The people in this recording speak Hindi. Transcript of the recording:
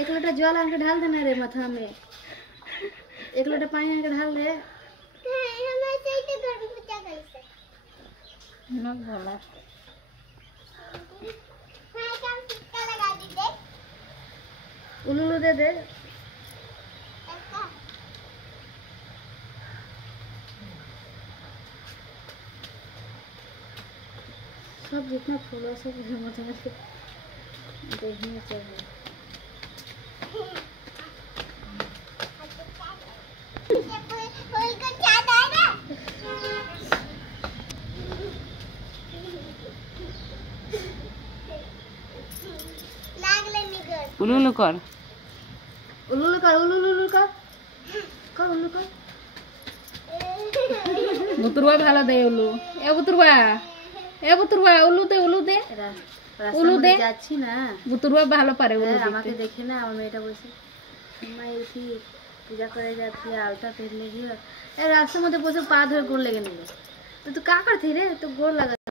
एक लोटा जल आके ढाल देना रे माथा में, एक लोटा पानी आके ढाल दे। ना बोला उल्लू दे दे। सब जितना फूल है सब देखना चाहिए। उल्लू कर उल्लू कर उल्लू कर कर उल्लू कर। बुतरुआ ভালো দে উল্লু। এ বুতरुआ উল্লু দে উল্লু দে যাচ্ছি না। বুতरुआ ভালো পারে উল্লু দিতে। আমাকে দেখে না আমার মেয়েটা বলছে মা এসি पूजा करे जाती है आलता पहनने की। रास्ते में तो पा धर गोड़ लेके नहीं तो का करते रे तो गोड़ लगा।